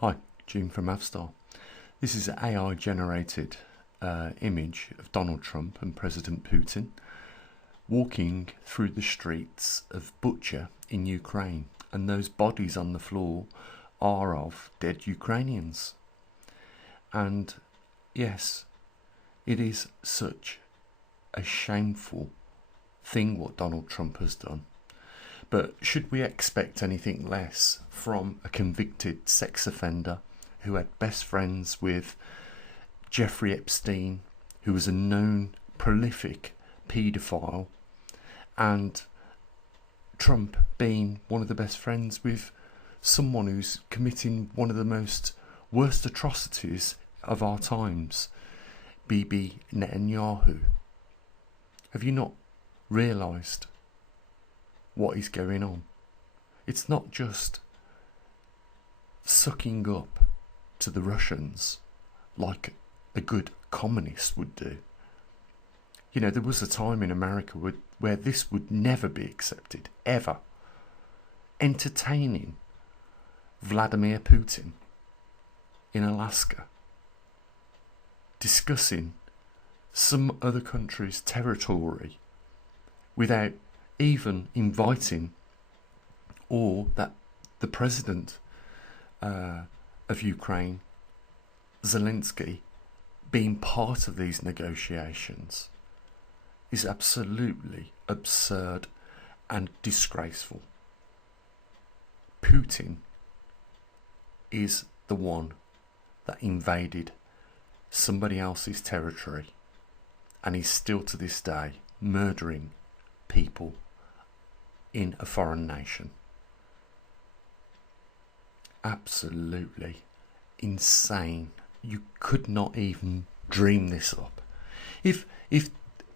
Hi, Jim from Avstar. This is an AI generated image of Donald Trump and President Putin walking through the streets of Bucha in Ukraine, and those bodies on the floor are of dead Ukrainians. And yes, it is such a shameful thing what Donald Trump has done. But should we expect anything less from a convicted sex offender who had best friends with Jeffrey Epstein, who was a known prolific paedophile, and Trump being one of the best friends with someone who's committing one of the most worst atrocities of our times, Bibi Netanyahu? Have you not realised what is going on? It's not just sucking up to the Russians like a good communist would do. You know, there was a time in America where this would never be accepted, ever. Entertaining Vladimir Putin in Alaska, discussing some other country's territory without even inviting, or that the president of Ukraine, Zelensky, being part of these negotiations, is absolutely absurd and disgraceful. Putin is the one that invaded somebody else's territory, and is still to this day murdering people in a foreign nation. Absolutely insane. You could not even dream this up. If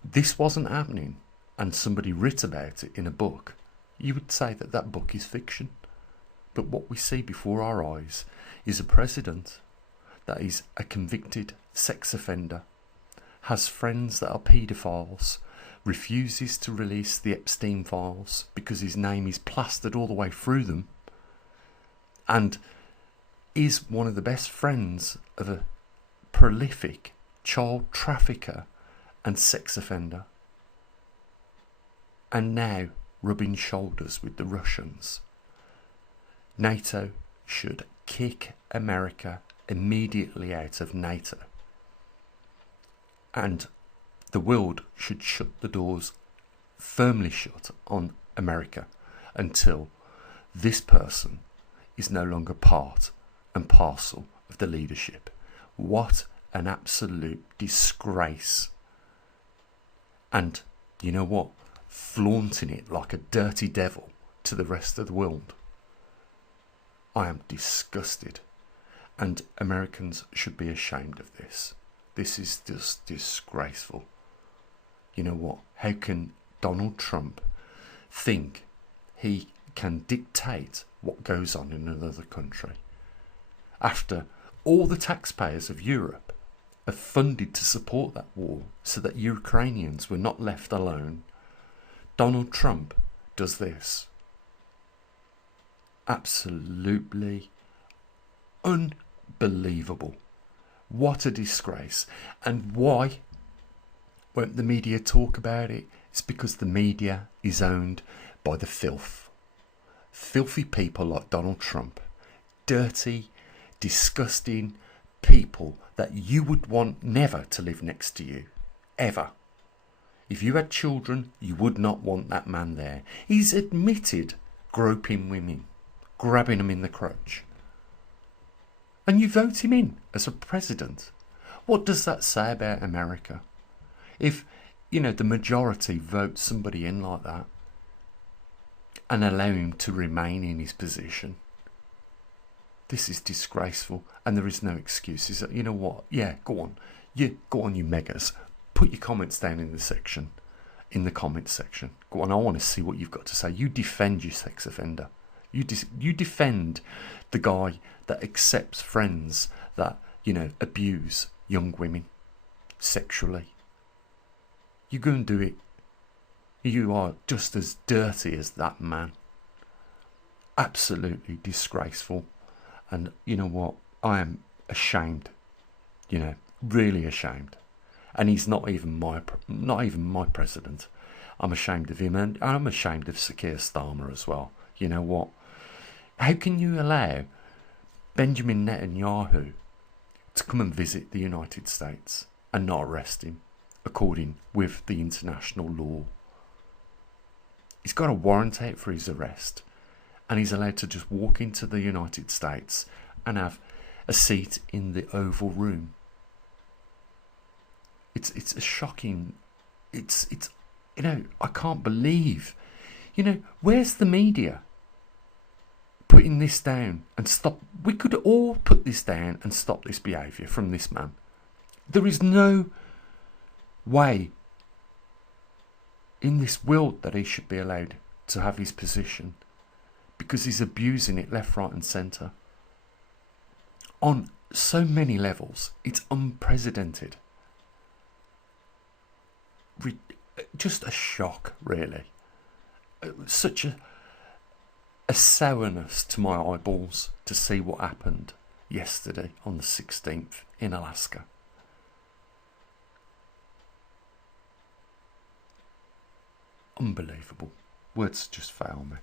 this wasn't happening and somebody writ about it in a book, you would say that that book is fiction. But what we see before our eyes is a president that is a convicted sex offender, has friends that are paedophiles, refuses to release the Epstein files because his name is plastered all the way through them, and is one of the best friends of a prolific child trafficker and sex offender, and now rubbing shoulders with the Russians. NATO should kick America immediately out of NATO, and the world should shut the doors firmly shut on America until this person is no longer part and parcel of the leadership. What an absolute disgrace. And you know what? Flaunting it like a dirty devil to the rest of the world. I am disgusted. And Americans should be ashamed of this. This is just disgraceful. You know what? How can Donald Trump think he can dictate what goes on in another country after all the taxpayers of Europe have funded to support that war so that Ukrainians were not left alone? Donald Trump does this. Absolutely unbelievable. What a disgrace. And why won't the media talk about it? It's because the media is owned by the filth. Filthy people like Donald Trump. Dirty, disgusting people that you would want never to live next to you. Ever. If you had children, you would not want that man there. He's admitted groping women, grabbing them in the crotch. And you vote him in as a president. What does that say about America? If, you know, the majority vote somebody in like that and allow him to remain in his position, this is disgraceful, and there is no excuses. You know what? Yeah, go on. Go on, you megas. Put your comments down in the comments section. Go on, I want to see what you've got to say. You defend your sex offender. You defend the guy that accepts friends that, you know, abuse young women sexually. You go and do it. You are just as dirty as that man. Absolutely disgraceful. And you know what? I am ashamed, really ashamed. And he's not even my president. I'm ashamed of him, and I'm ashamed of Sakir Starmer as well. You know what? How can you allow Benjamin Netanyahu to come and visit the United States and not arrest him, according with the international law? He's got a warrant out for his arrest, and he's allowed to just walk into the United States and have a seat in the Oval Room. It's a shocking. It's I can't believe. Where's the media putting this down and stop? We could all put this down and stop this behaviour from this man. There is no way in this world that he should be allowed to have his position, because he's abusing it left, right and centre. On so many levels, it's unprecedented. Just a shock, really. Such a sourness to my eyeballs to see what happened yesterday on the 16th in Alaska. Unbelievable. Words just fail me.